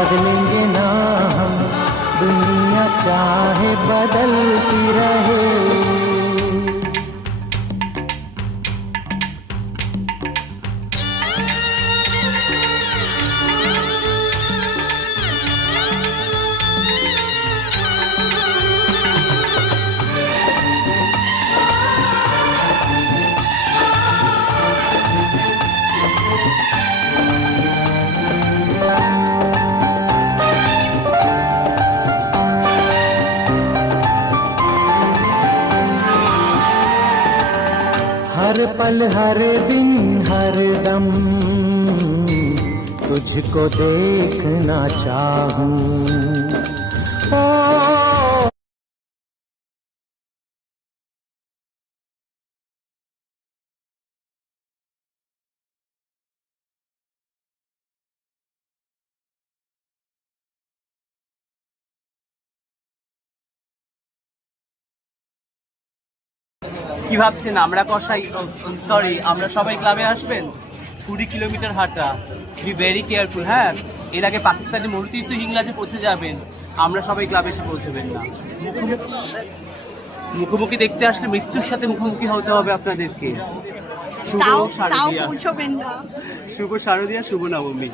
बदलेंगे ना हम, दुनिया चाहे बदलती रहे। हर पल हर दिन हर दम तुझको देखना चाहूं। ओ কি ভাবছেন আমরা কষাই? সরি, আমরা সবাই ক্লাবে আসবেন? 20 কিলোমিটার হাঁটা, বি ভেরি কেয়ারফুল। হ্যাঁ, এর আগে পাকিস্তানি মূর্তিতে হিংলাজে পৌঁছে যাবেন, আমরা সবাই ক্লাবে এসে পৌঁছবেন না। মুখোমুখি দেখতে আসলে মৃত্যুর সাথে মুখোমুখি হতে হবে আপনাদেরকে। শুভ শারদীয়া, শুভ শারদীয়া, শুভ নবমী।